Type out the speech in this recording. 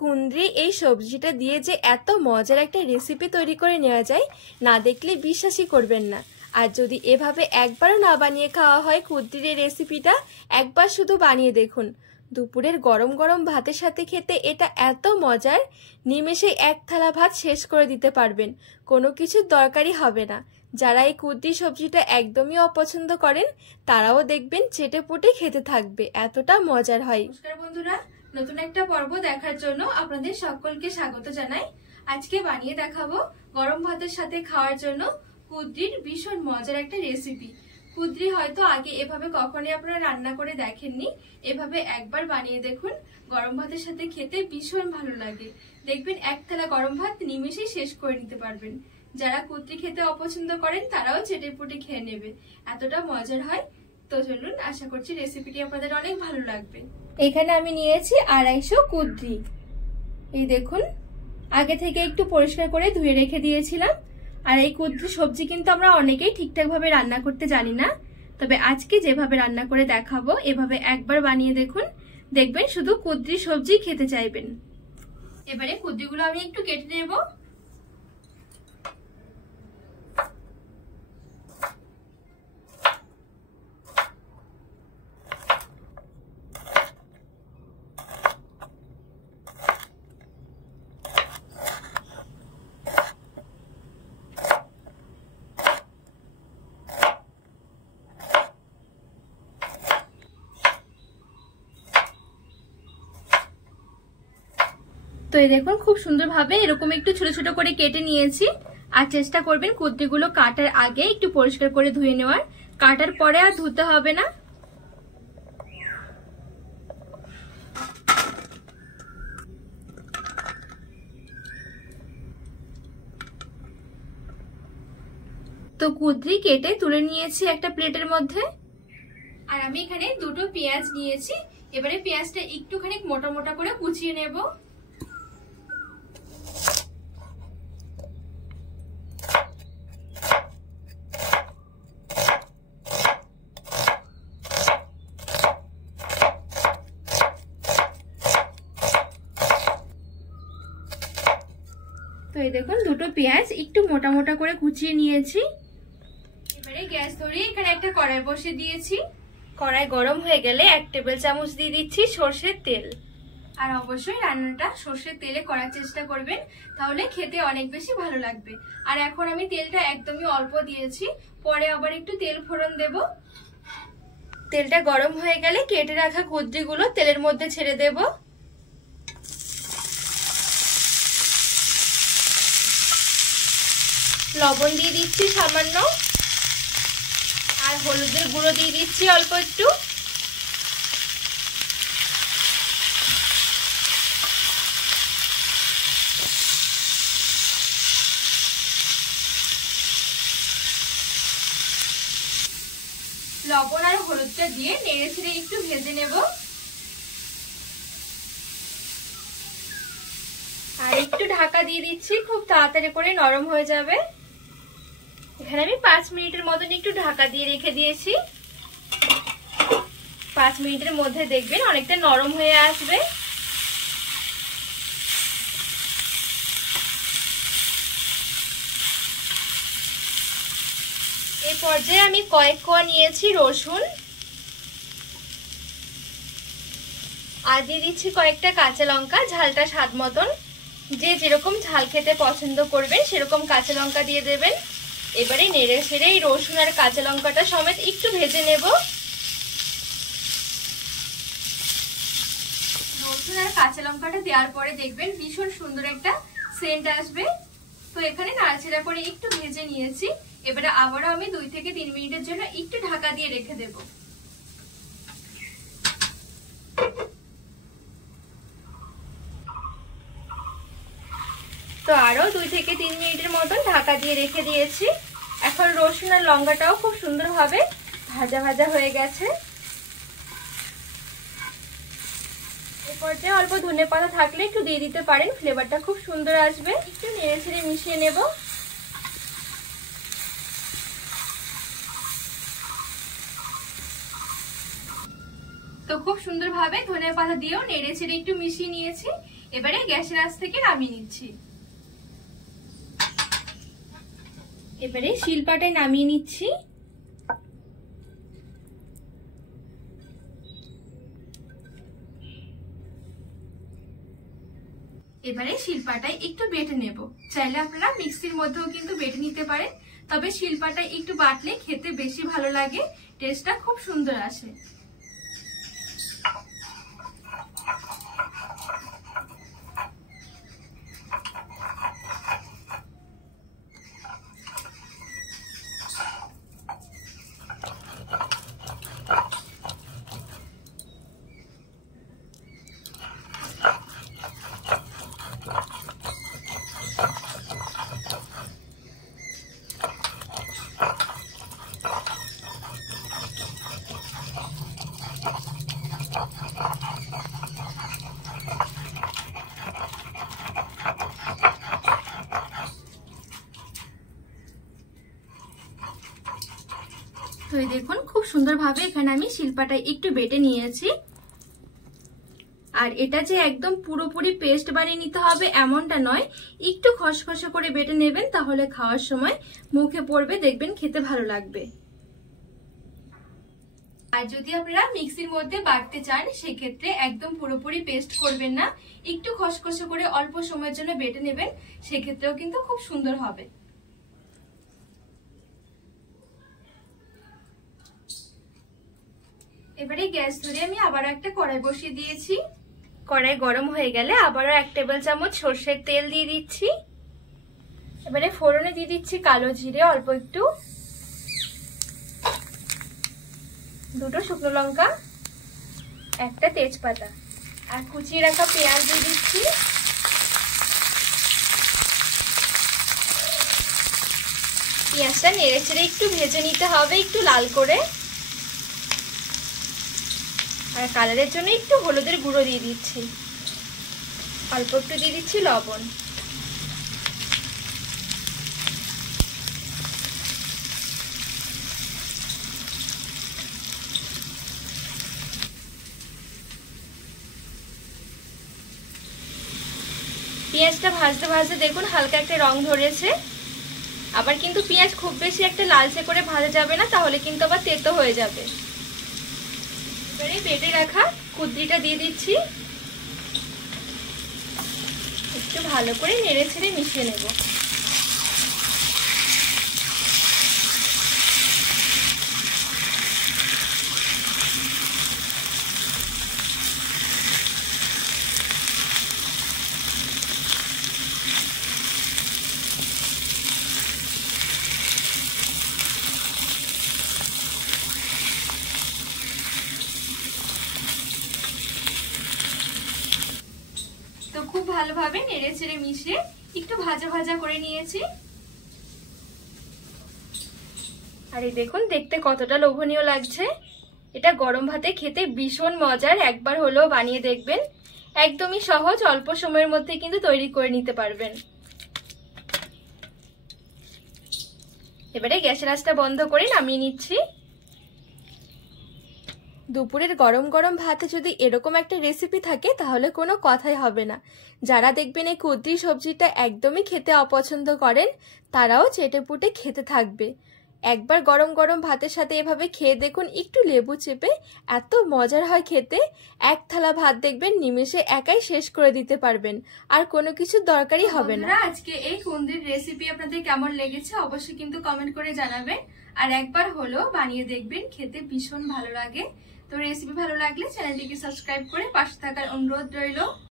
কুঁদরি এই সবজিটা দিয়ে যে এত মজার একটা রেসিপি তৈরি করে নেওয়া যায় না দেখলে বিশ্বাসই করবেন না। আর যদি এভাবে একবারও না বানিয়ে খাওয়া হয় কুঁদরির এই রেসিপিটা, একবার শুধু বানিয়ে দেখুন। দুপুরের গরম গরম ভাতের সাথে খেতে এটা এত মজার, নিমেষে এক থালা ভাত শেষ করে দিতে পারবেন, কোনো কিছুর দরকারই হবে না। যারা এই কুঁদরি সবজিটা একদমই অপছন্দ করেন তারাও দেখবেন চেটেপুটে খেতে থাকবে, এতটা মজার হয়। নমস্কার বন্ধুরা, নতুন একটা পর্ব দেখার জন্য আপনাদের সকলকে স্বাগত জানাই। আজকে বানিয়ে দেখাবো গরম ভাতের সাথে খাওয়ার জন্য কুঁদরির ভীষণ মজার একটা রেসিপি। কুঁদরি হয়তো আগে এভাবে কখনোই আপনারা রান্না করে দেখেননি, এভাবে একবার বানিয়ে দেখুন, গরম ভাতের সাথে খেতে ভীষণ ভালো লাগে। দেখবেন এক থালা গরম ভাত নিমেষেই শেষ করে নিতে পারবেন। যারা কুঁদরি খেতে অপছন্দ করেন তারাও চেটেপুটে খেয়ে নেবে, এতটা মজার হয়। তো চলুন, আশা করছি রেসিপিটি আপনাদের অনেক ভালো লাগবে। এখানে আমি নিয়েছি 250 কুঁদরি। এই দেখুন, আগে থেকে একটু পরিষ্কার করে ধুয়ে রেখে দিয়েছিলাম। আর এই কুঁদরি সবজি কিন্তু আমরা অনেকেই ঠিকঠাক ভাবে রান্না করতে জানি না, তবে আজকে যেভাবে রান্না করে দেখাবো এভাবে একবার বানিয়ে দেখুন, দেখবেন শুধু কুঁদরি সবজি খেতে চাইবেন। এবারে কুঁদরিগুলো আমি একটু কেটে নেব। তো এই দেখুন, খুব সুন্দরভাবে এরকম একটু ছোট ছোট করে কেটে নিয়েছি। আর চেষ্টা করবেন কুঁদরিগুলো কাটার আগে একটু পরিষ্কার করে ধুয়ে নেওয়ার, কাটার পরে আর ধুতে হবে না। তো কুঁদরি কেটে তুলে নিয়েছি একটা প্লেটের মধ্যে। আর আমি এখানে দুটো পেঁয়াজ নিয়েছি। এবারে পেঁয়াজটা একটুখানি মোটা মোটা করে কুচিয়ে নেব। তো এই দেখুন, দুটো পেঁয়াজ একটু মোটা মোটা করে কুচিয়ে নিয়েছি। এবারে গ্যাস ধরিয়ে এখানে একটা কড়াই বসিয়ে দিয়েছি। কড়াই গরম হয়ে গেলে 1 টেবিল চামচ দিয়ে দিচ্ছি সরষের তেল। আর অবশ্যই রান্নাটা সরষের তেলে করার চেষ্টা করবেন, তাহলে খেতে অনেক বেশি ভালো লাগবে। আর এখন আমি তেলটা একদমই অল্প দিয়েছি, পরে আবার একটু তেল ফোড়ন দেব। তেলটা গরম হয়ে গেলে কেটে রাখা কুঁদরিগুলো তেলের মধ্যে ছেড়ে দেব। লবণ দিয়ে দিচ্ছি সামান্য, আর হলুদের গুঁড়ো দিয়ে দিচ্ছি অল্প একটু। লবণ আর হলুদটা দিয়ে নেড়ে ছেড়ে একটু ভেজে নেব। আর একটু ঢাকা দিয়ে দিচ্ছি, খুব তাড়াতাড়ি করে নরম হয়ে যাবে। এখানে আমি 5 মিনিটের মতন একটু ঢাকা দিয়ে রেখে দিয়েছি। 5 মিনিটের মধ্যে দেখবেন অনেকটা নরম হয়ে আসবে। এই পর্যায়ে আমি কয়েক কোয়া নিয়েছি রসুন, আর দিয়ে দিচ্ছি কয়েকটা কাঁচা লঙ্কা, ঝালটা স্বাদ মতন। যে যেরকম ঝাল খেতে পছন্দ করবেন সেরকম কাঁচা লঙ্কা দিয়ে দেবেন। এবারে নেড়ে ছেড়ে এই রসুন আর কাঁচা লঙ্কাটা সমেত একটু ভেজে নেব। রসুন আর কাঁচা লঙ্কাটা দেওয়ার পরে দেখবেন ভীষণ সুন্দর একটা সেন্ট আসবে। তো এখানে নাড়াচাড়া করে একটু ভেজে নিয়েছি। এবারে আবারও আমি 2 থেকে 3 মিনিটের জন্য একটু ঢাকা দিয়ে রেখে দেব। তো আরো 2 থেকে 3 মিনিটের মতন ঢাকা দিয়ে রেখে দিয়েছি। এখন রসুন আর লঙ্কাটাও খুব সুন্দরভাবে ভাজা ভাজা হয়ে গেছে। এই পর্যায়ে অল্প ধনেপাতা থাকলে একটু দিয়ে দিতে পারেন, ফ্লেভারটা খুব সুন্দর আসবে। একটু নেড়ে ছেড়ে মিশিয়ে নেব। তো খুব সুন্দরভাবে ধনেপাতা দিয়েও নেড়ে ছেড়ে একটু মিশিয়ে নিয়েছি। এবারে গ্যাসের আঁচ থেকে নামিয়ে নিচ্ছি। এবারে শিলপাটায় নামিয়ে নিচ্ছি। এবারে শিলপাটায় একটু বেটে নেব। চাইলে আপনারা মিক্সির মধ্যেও কিন্তু বেটে নিতে পারেন, তবে শিলপাটায় একটু বাটলে খেতে বেশি ভালো লাগে, টেস্টটা খুব সুন্দর আসে। তো এই দেখুন খুব সুন্দরভাবে এখানে আমি শিলপাটায় একটু বেটে নিয়েছি। আর এটা যে একদম পুরোপুরি পেস্ট বানিয়ে নিতে হবে এমনটা নয়, একটু খসখসে করে বেটে নেবেন, তাহলে খাওয়ার সময় মুখে পড়বে, দেখবেন খেতে ভালো লাগবে। আর যদি আপনারা মিক্সির মধ্যে বাটতে চান সেক্ষেত্রে একদম পুরোপুরি পেস্ট করবেন না, একটু খসখসে করে অল্প সময়ের জন্য বেটে নেবেন, সেক্ষেত্রেও কিন্তু খুব সুন্দর হবে। এবারে গ্যাস ধরে আমি আবারও একটা কড়াই বসিয়ে দিয়েছি। কড়াই গরম হয়ে গেলে আবারও 1 টেবিল চামচ সরষের তেল দিয়ে দিচ্ছি। এবারে ফোড়নে দিয়ে দিচ্ছি কালো জিরে অল্প একটু, 2টো শুকনো লঙ্কা, 1টা তেজপাতা, আর কুচিয়ে রাখা পেঁয়াজ দিয়ে দিচ্ছি। পেঁয়াজটা নেড়ে চেড়ে একটু ভেজে নিতে হবে, একটু লাল করে। আর কালারের জন্য একটু হলুদের গুঁড়ো দিয়ে দিচ্ছি, অল্প একটু দিয়ে দিচ্ছি লবণ। পেঁয়াজটা ভাজতে ভাজতে দেখুন হালকা একটা রং ধরেছে। আবার কিন্তু পেঁয়াজ খুব বেশি একটা লালচে করে ভাজা যাবে না, তাহলে কিন্তু আবার তেতো হয়ে যাবে। এবারে বেটে রাখা কুদরিটা দিয়ে দিচ্ছি, একটু ভালো করে নেড়ে ছেড়ে মিশিয়ে নেব। তো খুব ভালোভাবে নেড়ে চেড়ে মিশিয়ে একটু ভাজা ভাজা করে নিয়েছি। আর এই দেখুন দেখতে কতটা লোভনীয় লাগছে। এটা গরম ভাতে খেতে ভীষণ মজার, একবার হলেও বানিয়ে দেখবেন। একদমই সহজ, অল্প সময়ের মধ্যে কিন্তু তৈরি করে নিতে পারবেন। এবারে গ্যাসের আঁচটা বন্ধ করে নামিয়ে নিচ্ছি। দুপুরের গরম গরম ভাতে যদি এরকম একটা রেসিপি থাকে তাহলে কোনো কথাই হবে না। যারা দেখবেন এই কুদরি সবজিটা একদমই খেতে অপছন্দ করেন তারাও চেটেপুটে খেতে থাকবে। একবার গরম গরম ভাতের সাথে এভাবে খেয়ে দেখুন, একটু লেবু চেপে, এত মজার হয় খেতে। 1 থালা ভাত দেখবেন নিমেষে একাই শেষ করে দিতে পারবেন, আর কোনো কিছুর দরকারই হবে না। আজকে এই কুদরির রেসিপি আপনাদের কেমন লেগেছে অবশ্যই কিন্তু কমেন্ট করে জানাবেন, আর একবার হলো বানিয়ে দেখবেন, খেতে ভীষণ ভালো লাগে। তো রেসিপি ভালো লাগলে চ্যানেলটিকে সাবস্ক্রাইব করে পাশে থাকার অনুরোধ রইল।